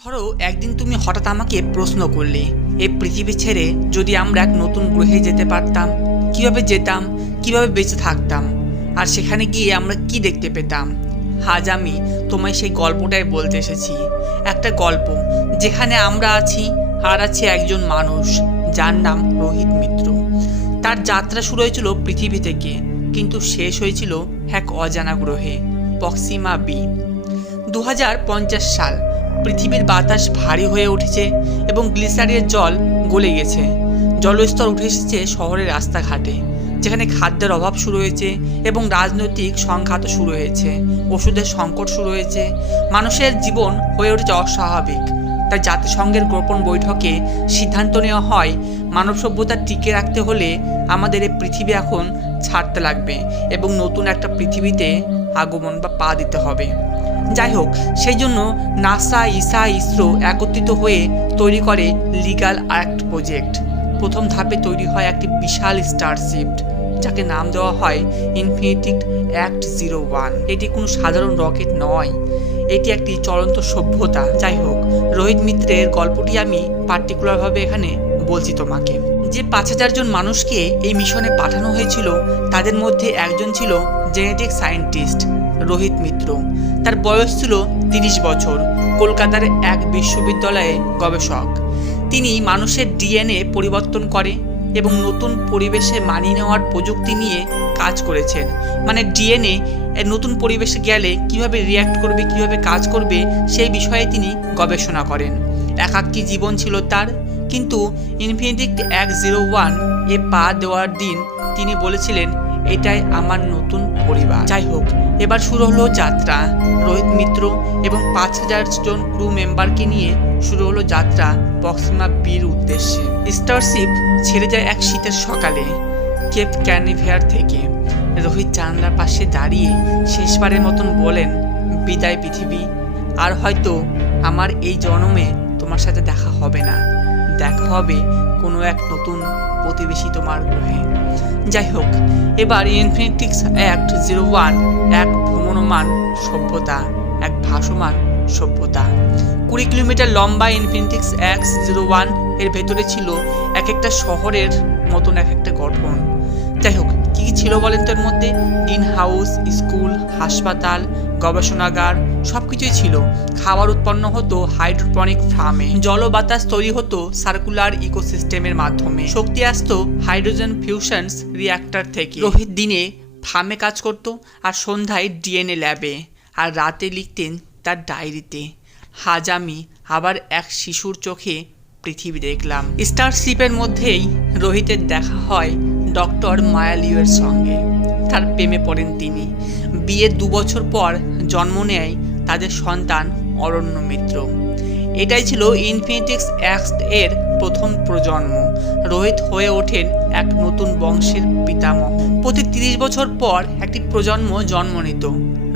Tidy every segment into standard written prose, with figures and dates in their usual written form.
ধরো একদিন তুমি হঠাৎ আমাকে প্রশ্ন করলে, এই পৃথিবী ছেড়ে যদি আমরা এক নতুন গ্রহে যেতে পারতাম, কিভাবে যেতাম, কিভাবে বেঁচে থাকতাম, আর সেখানে গিয়ে আমরা কি দেখতে পেতাম। আজ আমি তোমায় সেই গল্পটাই বলতে এসেছি। একটা গল্প যেখানে আমরা আছি আর আছে একজন মানুষ যার নাম রোহিত মিত্র। তার যাত্রা শুরু হয়েছিল পৃথিবী থেকে, কিন্তু শেষ হয়েছিল এক অজানা গ্রহে, প্রক্সিমা বি। 2050 সাল। পৃথিবীর বাতাস ভারী হয়ে উঠেছে এবং গ্লিসারিনের জল গলে গেছে। জলস্তর উঠে এসেছে শহরের রাস্তাঘাটে, যেখানে খাদ্যের অভাব শুরু হয়েছে এবং রাজনৈতিক সংঘাত শুরু হয়েছে, ওষুধের সংকট শুরু হয়েছে। মানুষের জীবন হয়ে উঠেছে অস্বাভাবিক। তাই জাতিসংঘের গোপন বৈঠকে সিদ্ধান্ত নেওয়া হয়, মানব সভ্যতা টিকে রাখতে হলে আমাদের এই পৃথিবী এখন ছাড়তে লাগবে এবং নতুন একটা পৃথিবীতে আগমন বা পা দিতে হবে। যাই হোক, সেই জন্য নাসা, ইসরো একত্রিত হয়ে তৈরি করে লিগ্যাল অ্যাক্ট প্রজেক্ট। প্রথম ধাপে তৈরি হয় একটি বিশাল স্টারশিপ, যাকে নাম দেওয়া হয় ইনফিনিটি অ্যাক্ট 01। এটি কোনো সাধারণ রকেট নয়, এটি একটি চলন্ত সভ্যতা। যাই হোক, রোহিত মিত্রের গল্পটি আমি পার্টিকুলারভাবে এখানে বলছি তোমাকে। যে 5000 জন মানুষকে এই মিশনে পাঠানো হয়েছিল, তাদের মধ্যে একজন ছিল জেনেটিক সায়েন্টিস্ট রোহিত মিত্র। তার বয়স ছিল 30 বছর। কলকাতার এক বিশ্ববিদ্যালয়ে গবেষক। তিনি মানুষের ডিএনএ পরিবর্তন করে এবং নতুন পরিবেশে মানিয়ে নেওয়ার প্রযুক্তি নিয়ে কাজ করেছেন। মানে ডিএনএ নতুন পরিবেশে গেলে কিভাবে রিয়্যাক্ট করবে, কিভাবে কাজ করবে, সেই বিষয়ে তিনি গবেষণা করেন। একাকী জীবন ছিল তার, কিন্তু ইনফিনিটি অ্যাক্ট 01 এ পা দেওয়ার দিন তিনি বলেছিলেন, এটাই আমার নতুন পরিবার। যাই হোক, এবার শুরু হলো যাত্রা। রোহিত মিত্র এবং 5000 জন ক্রু মেম্বারকে নিয়ে শুরু হলো যাত্রা প্রক্সিমা বির উদ্দেশ্যে। স্টারশিপ ছেড়ে যায় এক শীতের সকালে কেপ ক্যানিভেয়ার থেকে। রোহিত জানলার পাশে দাঁড়িয়ে শেষবারের মতন বলেন, বিদায় পৃথিবী, আর হয়তো আমার এই জন্মে তোমার সাথে দেখা হবে না, দেখা হবে কোনো এক নতুন প্রতিবেশী তোমার গ্রহে। যাই হোক, এবার ইনফিনিটি অ্যাক্ট 01 এক ভ্রমণমান সভ্যতা, এক ভাসমান সভ্যতা। 20 কিলোমিটার লম্বা ইনফিনিটি অ্যাক্ট 01 এর ভেতরে ছিল এক একটা শহরের মতন এক একটা গঠন। যাই হোক, কি কি ছিল বলেন তো? এর মধ্যে গ্রিন হাউস, স্কুল, হাসপাতাল, গবেষণাগার সবকিছুই ছিল। খাবার উৎপন্ন হতো হাইড্রোপনিক ফার্মে, জল বাতাস তৈরি হতো সার্কুলার ইকোসিস্টেমের মাধ্যমে, শক্তি আসতো হাইড্রোজেন ফিউশনস রিঅ্যাক্টর থেকে। রোহিত দিনে ফার্মে কাজ করত, আর সন্ধ্যায় ডিএনএ ল্যাবে, আর রাতে লিখতেন তার ডায়েরিতে, আজ আমি আবার এক শিশুর চোখে পৃথিবী দেখলাম। স্টারশিপের মধ্যেই রোহিতের দেখা হয় ডক্টর মায়ালিউয়ের সঙ্গে। তার প্রেমে পড়েন তিনি। বিয়ের 2 বছর পর জন্ম নেয় তাদের সন্তান অরণ্য মিত্র। এটাই ছিল ইনফিনিটি অ্যাক্ট এর প্রথম প্রজন্ম। রোহিত হয়ে ওঠেন এক নতুন বংশের পিতামহ। প্রতি 30 বছর পর একটি প্রজন্ম জন্ম নিত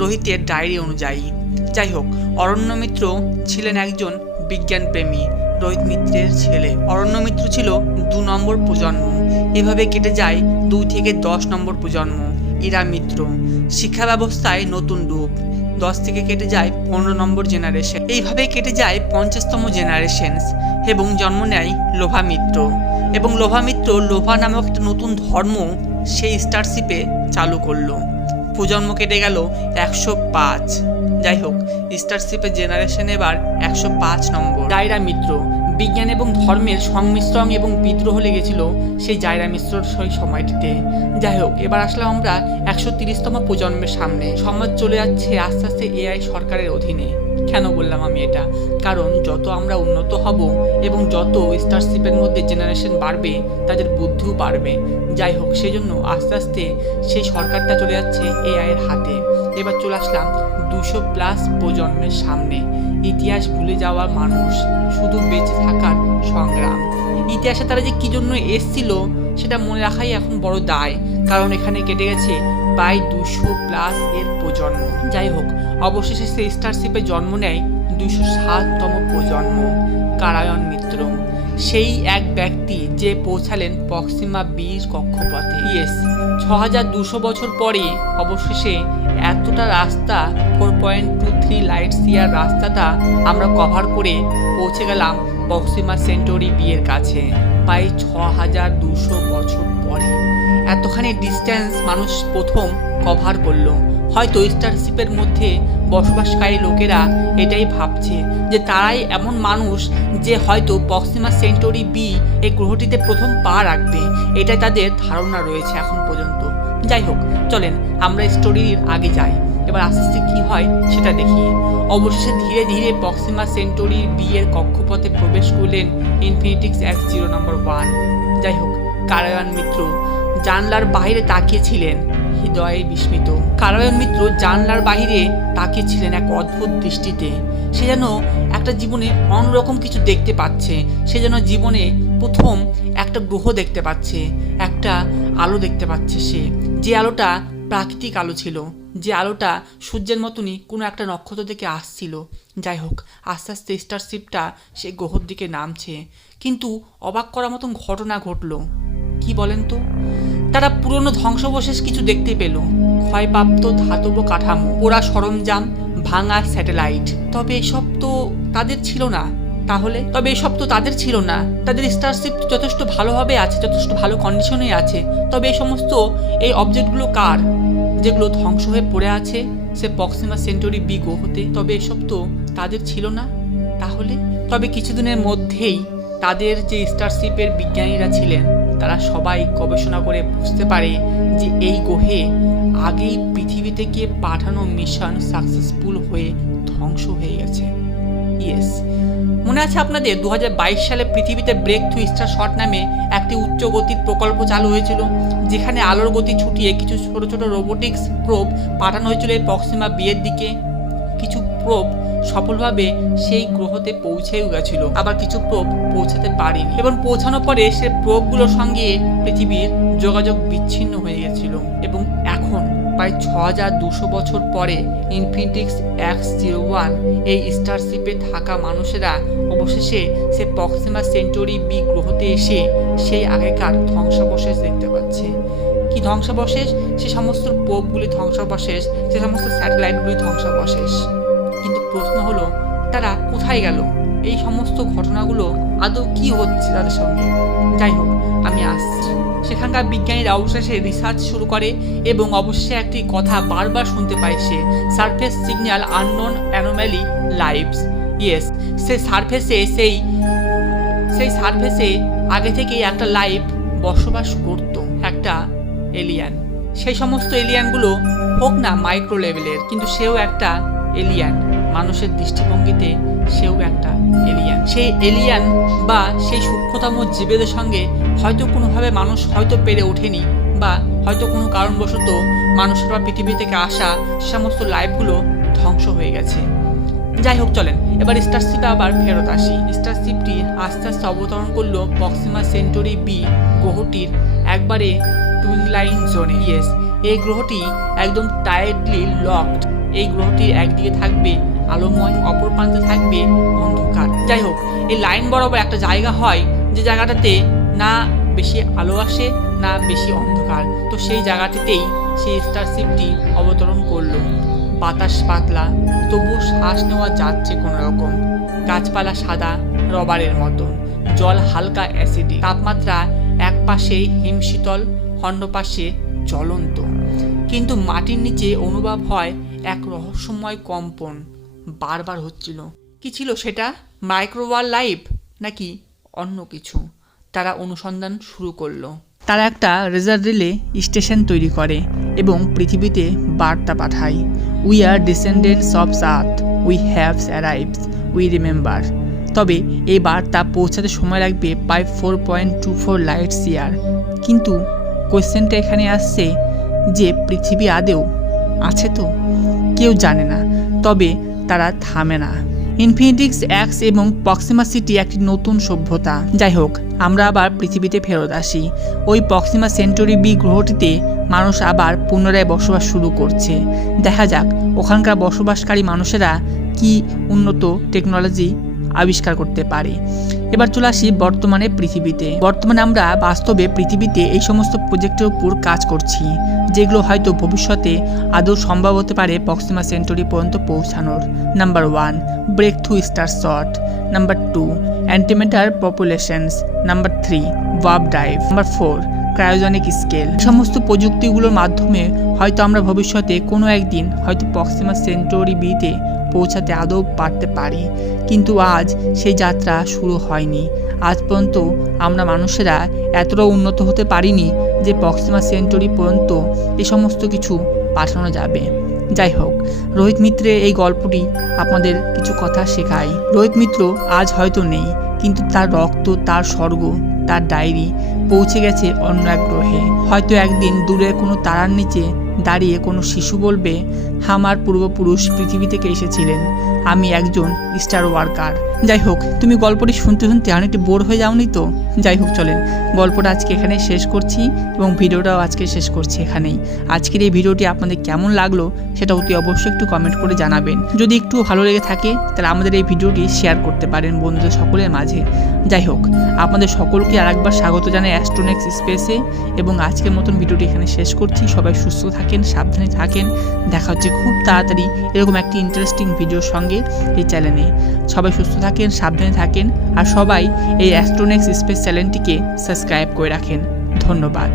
রোহিতের ডায়েরি অনুযায়ী। যাই হোক, অরণ্য মিত্র ছিলেন একজন বিজ্ঞানপ্রেমী রোহিত মিত্রের ছেলে। অরণ্য মিত্র ছিল 2 নম্বর প্রজন্ম। এভাবে কেটে যায় 2 থেকে 10 নম্বর প্রজন্ম। ইরা মিত্র। শিক্ষা ব্যবস্থায় নতুন রূপ। 10 থেকে কেটে যায় 15 নম্বর জেনারেশন। এইভাবেই কেটে যায় 50তম জেনারেশন এবং জন্ম নেয় লোভা মিত্র। এবং লোভা মিত্র লোভা নামক একটা নতুন ধর্ম সেই স্টারশিপে চালু করলো। প্রজন্ম কেটে গেল 105। যাই হোক, স্টারশিপের জেনারেশন এবার 105 নম্বর। জায়রা মিত্র। বিজ্ঞান এবং ধর্মের সংমিশ্রণ এবং বিদ্রোহ লেগেছিল সেই জায়রা মিত্রর সেই সময়টিতে। যাই হোক, এবার আসলাম আমরা 130তম প্রজন্মের সামনে। সমাজ চলে যাচ্ছে আস্তে আস্তে এআই সরকারের অধীনে। কেন বললাম আমি এটা? কারণ যত আমরা উন্নত হব এবং যত স্টারশিপের মধ্যে জেনারেশন বাড়বে, তাদের বুদ্ধিও বাড়বে। যাই হোক, সেই জন্য আস্তে আস্তে সেই সরকারটা চলে যাচ্ছে এআই এর হাতে। এবার চলে আসলাম 200+ প্রজন্মের সামনে। ইতিহাস ভুলে যাওয়া মানুষ, শুধু বেঁচে থাকার সংগ্রাম। ইতিহাসে তারা যে কি জন্য এসছিল সেটা মনে রাখাই এখন বড় দায়, কারণ এখানে কেটে গেছে প্রায় 200+ এর প্রজন্ম। যাই হোক, অবশেষে সেই স্টারশিপে জন্ম নেয় 207তম প্রজন্ম কারায়ণ মিত্র। সেই এক ব্যক্তি যে পৌঁছালেন প্রক্সিমা বির কক্ষপথে। 6200 বছর পরে অবশেষে এতটা রাস্তা 4.23 লাইটস ইয়ার রাস্তাটা আমরা কভার করে পৌঁছে গেলাম প্রক্সিমা সেন্টোরি বি এর কাছে প্রায় 6200 বছর পরে। এতখানি ডিস্টেন্স মানুষ প্রথম কভার করলো। হয়তো স্টারশিপের মধ্যে বসবাসকারী লোকেরা এটাই ভাবছে যে তারাই এমন মানুষ যে হয়তো প্রক্সিমা সেন্টোরি বি এই গ্রহটিতে প্রথম পা রাখবে, এটাই তাদের ধারণা রয়েছে এখন পর্যন্ত। যাই হোক, চলেন আমরা স্টোরির আগে যাই, এবার আস্তে আস্তে কী হয় সেটা দেখি। অবশেষে ধীরে ধীরে প্রক্সিমা সেন্টোরি বি এর কক্ষপথে প্রবেশ করলেন ইনফিনিটিক্স X0 নম্বর 1। যাই হোক, কারায়ন মিত্র জানলার বাইরে তাকিয়েছিলেন হৃদয়ে বিস্মিত। কারায়ন মিত্র জানলার বাইরে তাকিয়েছিলেন এক অদ্ভুত দৃষ্টিতে। সে যেন একটা জীবনে অন্যরকম কিছু দেখতে পাচ্ছে। সে যেন জীবনে প্রথম একটা গ্রহ দেখতে পাচ্ছে, একটা আলো দেখতে পাচ্ছে সে, যে আলোটা প্রাকৃতিক আলো ছিল, যে আলোটা সূর্যের মতনই কোনো একটা নক্ষত্র থেকে আসছিল। যাই হোক, আস্তে আস্তে স্টারশিপটা সে গ্রহর দিকে নামছে, কিন্তু অবাক করার মতন ঘটনা ঘটল। কি বলেন তো? তারা পুরনো ধ্বংসাবশেষ কিছু দেখতে পেল, ক্ষয়প্রাপ্ত ধাতব কাঠামো, পোড়া সরঞ্জাম, ভাঙা স্যাটেলাইট। তবে এসব তো তাদের ছিল না। তাদের স্টারশিপ যথেষ্ট ভালোভাবে আছে, যথেষ্ট ভালো কন্ডিশনে আছে। তবে এই অবজেক্টগুলো কার, যেগুলো ধ্বংস হয়ে পড়ে আছে সে প্রক্সিমা সেন্টোরি বি গ্রহতে? তবে এসব তো তাদের ছিল না। তবে কিছুদিনের মধ্যেই তাদের যে স্টারশিপের বিজ্ঞানীরা ছিলেন তারা সবাই গবেষণা করে বুঝতে পারে যে এই গ্রহে আগেই পৃথিবী থেকে পাঠানো মিশন সাকসেসফুল হয়ে ধ্বংস হয়ে গেছে। ইয়েস, মনে আছে আপনাদের 2022 সালে পৃথিবীতে ব্রেক থ্রু স্টার শট নামে একটি উচ্চ গতির প্রকল্প চালু হয়েছিল, যেখানে আলোর গতি ছুটিয়ে কিছু ছোট ছোট রোবোটিক্স প্রোব পাঠানো হয়েছিল এই প্রক্সিমা বি এর দিকে। কিছু প্রোব সফলভাবে সেই গ্রহতে পৌঁছেও গেছিল, আবার কিছু প্রোব পৌঁছাতে পারেনি, এবং পৌঁছানোর পরে সে প্রোবগুলোর সঙ্গে পৃথিবীর যোগাযোগ বিচ্ছিন্ন হয়ে গেছিল। এবং এখন প্রায় 6200 বছর পরে ইনফিনিটিক্স X01 এই স্টারশিপে থাকা মানুষেরা অবশেষে সে প্রক্সিমা সেন্টোরি বি গ্রহতে এসে সেই আগেকার ধ্বংসাবশেষ দেখতে পাচ্ছে। কি ধ্বংসাবশেষ? সে সমস্ত প্রোবগুলি ধ্বংসাবশেষ, সে সমস্ত স্যাটেলাইটগুলি ধ্বংসাবশেষ। কিন্তু প্রশ্ন হলো, তারা কোথায় গেল? এই সমস্ত ঘটনাগুলো আদৌ কি হচ্ছে তাদের সঙ্গে? যাই হোক, আমি আসছি। সেখানকার বিজ্ঞানীরা অবশেষে রিসার্চ শুরু করে এবং অবশেষে একটি কথা বারবার শুনতে পায় সে, surface signal unknown anomaly lives. Yes, সেই সারফেসে আগে থেকেই একটা লাইফ বসবাস করত, একটা এলিয়ান। সেই সমস্ত এলিয়ানগুলো হোক না মাইক্রো লেভেলের, কিন্তু সেও একটা এলিয়ান। মানুষের দৃষ্টিভঙ্গিতে সেও একটা এলিয়ান। সেই এলিয়ান বা সেই সূক্ষ্মতম জীবেদের সঙ্গে হয়তো কোনোভাবে মানুষ হয়তো পেরে ওঠেনি, বা হয়তো কোনো কারণবশত মানুষের বা পৃথিবী থেকে আসা সে সমস্ত লাইফগুলো ধ্বংস হয়ে গেছে। যাই হোক, চলেন এবার স্টারশিপে আবার ফেরত আসি। স্টারশিপটি আস্তে আস্তে অবতরণ করলো প্রক্সিমা সেন্টোরি বি গ্রহটির একবারে টুইন লাইন জোনে। ইয়েস, এই গ্রহটি একদম টাইটলি লকড। এই গ্রহটির একদিকে থাকবে আলোময়, অপর প্রান্তে থাকবে অন্ধকার। যাই হোক, এই লাইন বরাবর একটা জায়গা হয় যে জায়গাটাতে না বেশি আলো আসে না বেশি অন্ধকার। তো সেই জায়গাটিতেই সেই স্টারশিপটি অবতরণ করলো। বাতাস পাতলা, তবুও শ্বাস নেওয়া যাচ্ছে কোনো রকম। গাছপালা সাদা রবারের মতন, জল হালকা অ্যাসিডিক, তাপমাত্রা এক পাশে হিমশীতল, অন্য পাশে জ্বলন্ত। কিন্তু মাটির নিচে অনুভব হয় এক রহস্যময় কম্পন বারবার হচ্ছিল। কি ছিল সেটা? মাইক্রোওয়ার লাইফ নাকি অন্য কিছু? তারা অনুসন্ধান শুরু করলো। তারা একটা রেজার রিলে স্টেশন তৈরি করে এবং পৃথিবীতে বার্তা পাঠায়। We are descendants of Earth, we have arrived, we remember. তবে এই বার্তা পৌঁছাতে সময় লাগবে প্রায় 4.24 লাইটস ইয়ার। কিন্তু কোয়েশ্চেনটা এখানে আসছে যে পৃথিবী আদেও আছে তো? কেউ জানে না। তবে তারা থামে না। ইনফিনিটিক্স X এবং প্রক্সিমা সিটি একটি নতুন সভ্যতা। যাই হোক, আমরা আবার পৃথিবীতে ফেরত আসি। ওই প্রক্সিমা সেন্টোরি বি গ্রহটিতে মানুষ আবার পুনরায় বসবাস শুরু করছে। দেখা যাক ওখানকার বসবাসকারী মানুষেরা কি উন্নত টেকনোলজি আবিষ্কার করতে পারে। এবার চলে আসি বর্তমানে পৃথিবীতে। বর্তমানে আমরা বাস্তবে পৃথিবীতে এই সমস্ত প্রজেক্টের উপর কাজ করছি, যেগুলো হয়তো ভবিষ্যতে আদৌ সম্ভব হতে পারে প্রক্সিমা সেন্টারি পর্যন্ত পৌঁছানোর। Number 1, Breakthrough Starshot. Number 2, antimatter populations. Number 3, warp drive. Number 4, cryogenic scale. সমস্ত প্রযুক্তিগুলোর মাধ্যমে হয়তো আমরা ভবিষ্যতে কোনো একদিন হয়তো প্রক্সিমা সেন্টারি বিতে পৌঁছাতে আদৌ পারতে পারি, কিন্তু আজ সেই যাত্রা শুরু হয়নি। আজ পর্যন্ত আমরা মানুষেরা এতটাও উন্নত হতে পারিনি যে প্রক্সিমা সেন্টারি পর্যন্ত এই সমস্ত কিছু পাঠানো যাবে। যাই হোক, রোহিত মিত্রের এই গল্পটি আপনাদের কিছু কথা শেখায়। রোহিত মিত্র আজ হয়তো নেই, কিন্তু তার রক্ত, তার স্বর্গ, তার ডায়েরি পৌঁছে গেছে অন্য এক গ্রহে। হয়তো একদিন দূরের কোনো তারার নিচে দাঁড়িয়ে কোনো শিশু বলবে, আমার পূর্বপুরুষ পৃথিবী থেকে এসেছিলেন, আমি একজন স্টার ওয়ার্কার। যাই হোক, তুমি গল্পটি শুনতে শুনতে অনেকটা বোর হয়ে যাওনি তো? যাই হোক, চলেন গল্পটা আজকে এখানে শেষ করছি এবং ভিডিওটাও আজকে শেষ করছি এখানেই। আজকের এই ভিডিওটি আপনাদের কেমন লাগলো সেটা অতি অবশ্যই একটু কমেন্ট করে জানাবেন। যদি একটু ভালো লেগে থাকে তাহলে আমাদের এই ভিডিওটি শেয়ার করতে পারেন বন্ধুদের সকলের মাঝে। যাই হোক, আপনাদের সকলকে আরেকবার স্বাগত জানাই অ্যাস্ট্রোনেক্স স্পেসে, এবং আজকের মতন ভিডিওটি এখানে শেষ করছি। সবাই সুস্থ থাকেন, সাবধানে থাকেন। দেখা হচ্ছে খুব তাড়াতাড়ি এরকম একটি ইন্টারেস্টিং ভিডিওর সঙ্গে এই চ্যানেলে। সবাই সুস্থ থাকেন, সাবধানে থাকেন, আর সবাই এই অ্যাস্ট্রোনেক্স স্পেস চ্যানেলটিকে সাবস্ক্রাইব করে রাখেন। ধন্যবাদ।